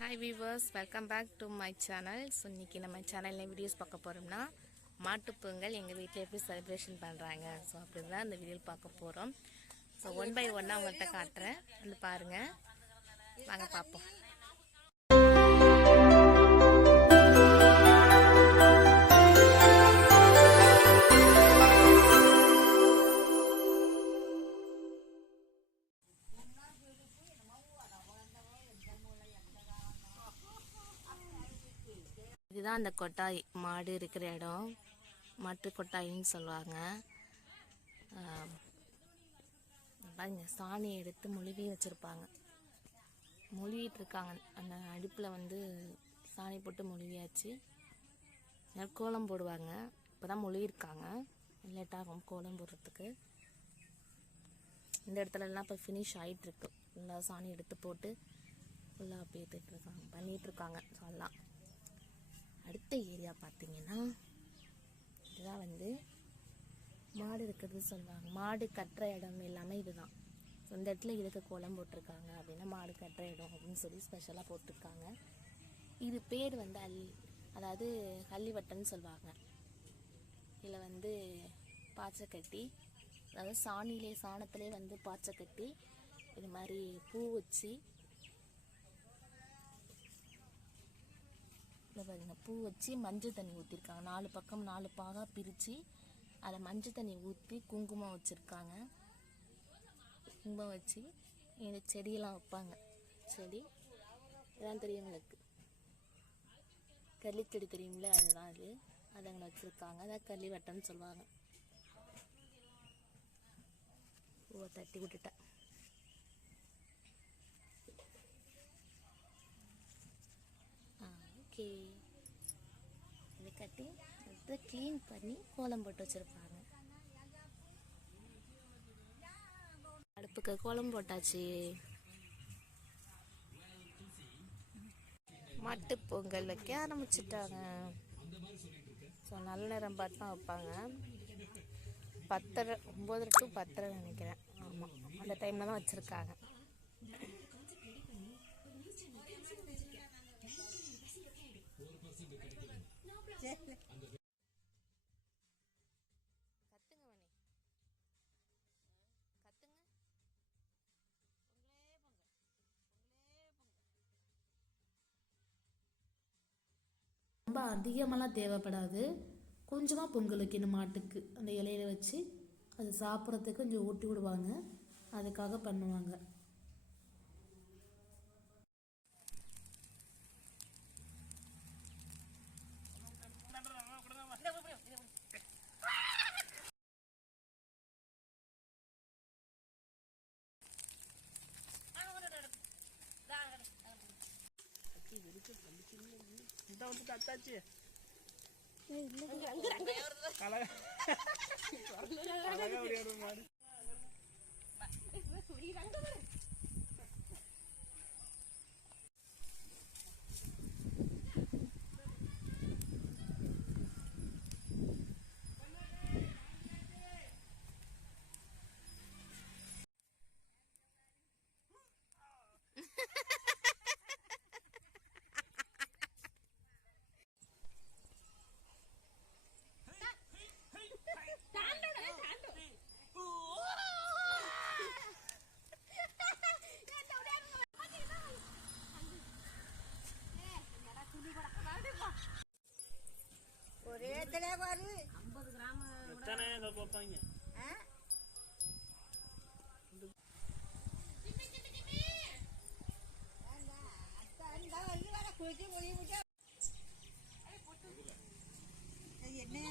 Hi viewers welcome back to my channel so இன்றைக்கி நம்ம சேனலில் வீடியோஸ் பார்க்க போகிறோம்னா மாட்டுப்பொங்கல் எங்கள் வீட்டில் எப்படி செலிப்ரேஷன் பண்ணுறாங்க ஸோ அப்படி தான் இந்த வீடியோ பார்க்க போகிறோம் ஸோ ஒன் பை ஒன்னாக உங்கள்கிட்ட காட்டுறேன். வந்து பாருங்கள் வாங்க பார்ப்போம். தான் அந்த கொட்டாய் மாடு இருக்கிற இடம். மாட்டு கொட்டாயின்னு சொல்லுவாங்க. பாருங்க சாணி எடுத்து மொழிவி வச்சுருப்பாங்க. மொழிகிட்டு இருக்காங்க. அந்த அடுப்பில் வந்து சாணி போட்டு மொழிவியாச்சு. கோலம் போடுவாங்க. இப்போ தான் மொழிவிருக்காங்க லேட்டாகும் கோலம் போடுறதுக்கு. இந்த இடத்துலலாம் இப்போ ஃபினிஷ் ஆகிட்டுருக்கு ஃபுல்லாக சாணி எடுத்து போட்டு ஃபுல்லாக அப்படியே இருக்காங்க. பண்ணிகிட்ருக்காங்க ஸோ எல்லாம் அடுத்த ஏரியா பார்த்தீங்கன்னா இதுதான் வந்து மாடு இருக்கிறது சொல்லுவாங்க. மாடு கட்டுற இடம் எல்லாமே இதுதான். ஸோ இந்த இடத்துல இதுக்கு கோலம் போட்டிருக்காங்க அப்படின்னா மாடு கட்டுற இடம் அப்படின்னு சொல்லி ஸ்பெஷலாக போட்டிருக்காங்க. இது பேர் வந்து அல் அதாவது ஹல்லிவட்டம்னு சொல்லுவாங்க. இதில் வந்து பாச்சை கட்டி அதாவது சாணிலே சாணத்திலே வந்து பாச்சை கட்டி இது மாதிரி பூ வச்சு இதை பாருங்க. பூ வச்சு மஞ்சள் தண்ணி ஊற்றிருக்காங்க நாலு பக்கம் நாலு பாகா பிரித்து அதில் மஞ்சள் தண்ணி ஊற்றி குங்குமம் வச்சுருக்காங்க. குங்குமம் வச்சு இந்த செடியெல்லாம் வைப்பாங்க. செடி. இதெல்லாம் தெரியும் எங்களுக்கு கள்ளிச்செடி தெரியும்ல அதுதான் அது. அதை அங்கே வச்சுருக்காங்க. அதான் கள்ளி வட்டம்னு சொல்லுவாங்க. பூவை தட்டி விட்டுட்டேன். ஓகே. இதை கட்டி அதை க்ளீன் பண்ணி கோலம் போட்டு வச்சுருப்பாங்க. அடுப்புக்கு கோலம் போட்டாச்சு. மட்டு பொங்கல் வைக்க ஆரம்பிச்சிட்டாங்க. ஸோ நல்ல நேரம் பார்த்து தான் வைப்பாங்க. பத்தரை ஒம்பதரை டு பத்தரை நினைக்கிறேன். ஆமாம் அந்த டைமில் தான் வச்சுருக்காங்க. கத்துங்க மணி. கத்துங்க. ரொம்ப அதிகமாலாம் தேவைப்படாது. கொஞ்சமாக பொங்கல் வைக்கணும் மாட்டுக்கு. அந்த இலையில வச்சு அது சாப்பிட்றதுக்கு கொஞ்சம் ஊட்டி விடுவாங்க. அதுக்காக பண்ணுவாங்க இந்த வந்து கத்தாச்சு அழகா அழகா விளையாடுற மாடு ஒரே தடவை பாரு எத்தனை இதை பார்ப்பாங்க அந்த வந்து வர குளிச்சு முடிய முடியும் என்ன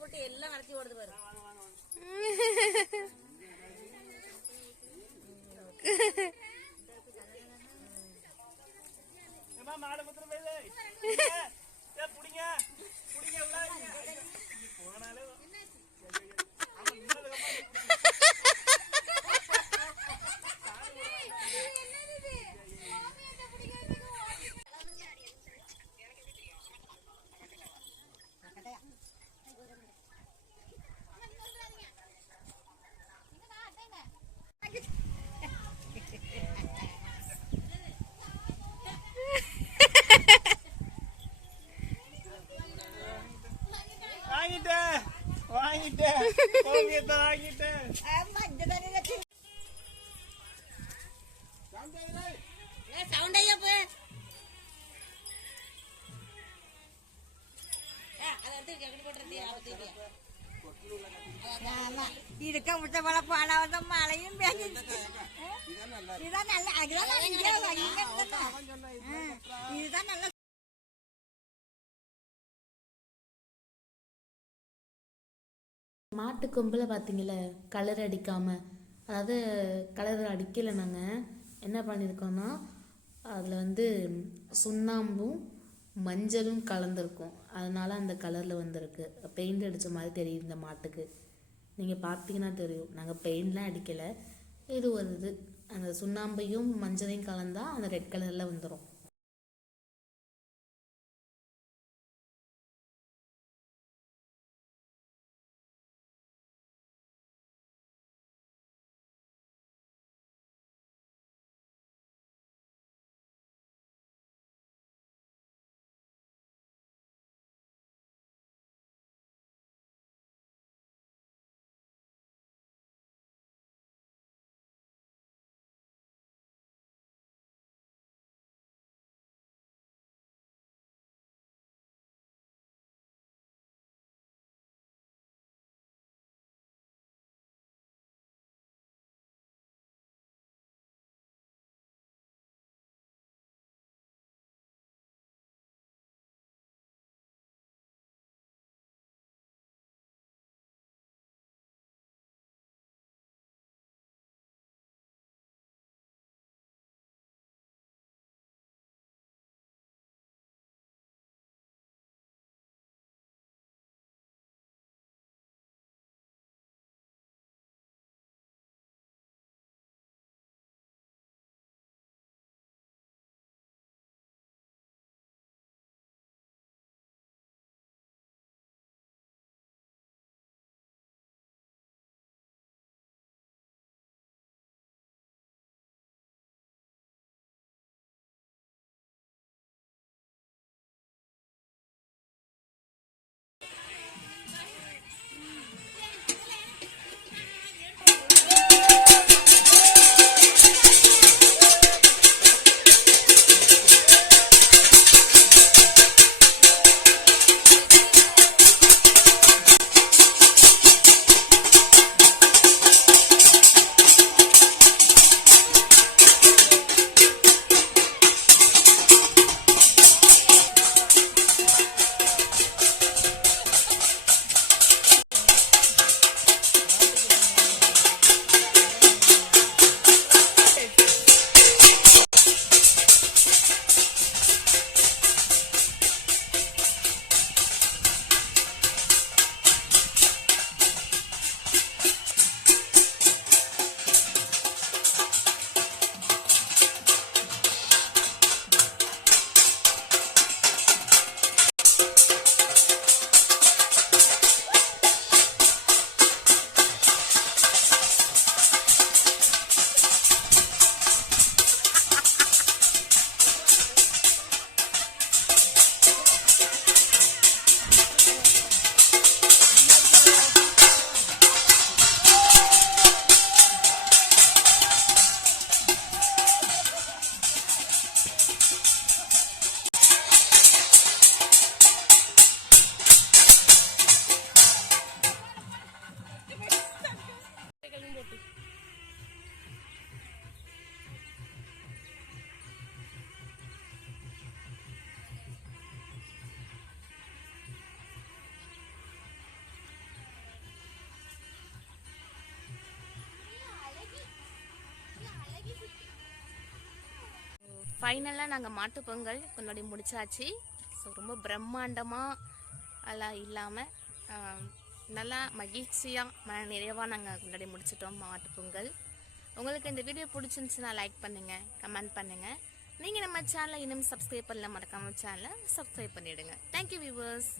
போட்டு எல்லாம் நடத்தி ஓடுது பாரு. மாடு முத்திர போயிடு புடிங்க. இருக்க முட்டை போல போன வந்து மழையும் பேஞ்சிச்சு இதுதான் நல்ல இதுதான் நல்ல மாட்டு கொம்பில் பார்த்தீங்கள கலர் அடிக்காமல் அதாவது கலர் அடிக்கலை நாங்கள் என்ன பண்ணியிருக்கோன்னா அதில் வந்து சுண்ணாம்பும் மஞ்சளும் கலந்துருக்கும். அதனால் அந்த கலரில் வந்திருக்கு. பெயிண்ட் அடித்த மாதிரி தெரியுது இந்த மாட்டுக்கு. நீங்கள் பார்த்தீங்கன்னா தெரியும். நாங்கள் பெயிண்ட்லாம் அடிக்கலை. இது ஒரு இது. அந்த சுண்ணாம்பையும் மஞ்சளையும் கலந்தால் அந்த ரெட் கலரில் வந்துடும் ஃபைனலாக நாங்கள் மாட்டுப்பொங்கல் கொண்டாடி முடிச்சாச்சு. ஸோ ரொம்ப பிரம்மாண்டமாக எல்லாம் இல்லாமல் நல்லா மகிழ்ச்சியாக மன நிறைவாக நாங்கள் கொண்டாடி முடிச்சிட்டோம் மாட்டுப்பொங்கல் உங்களுக்கு இந்த வீடியோ பிடிச்சிருந்துச்சுன்னா லைக் பண்ணுங்கள் கமெண்ட் பண்ணுங்கள் நீங்கள் நம்ம சேனலை இன்னும் சப்ஸ்கிரைப் பண்ணல மறக்காம சேனலை சப்ஸ்கிரைப் பண்ணிவிடுங்க தேங்க்யூ வியூவர்ஸ்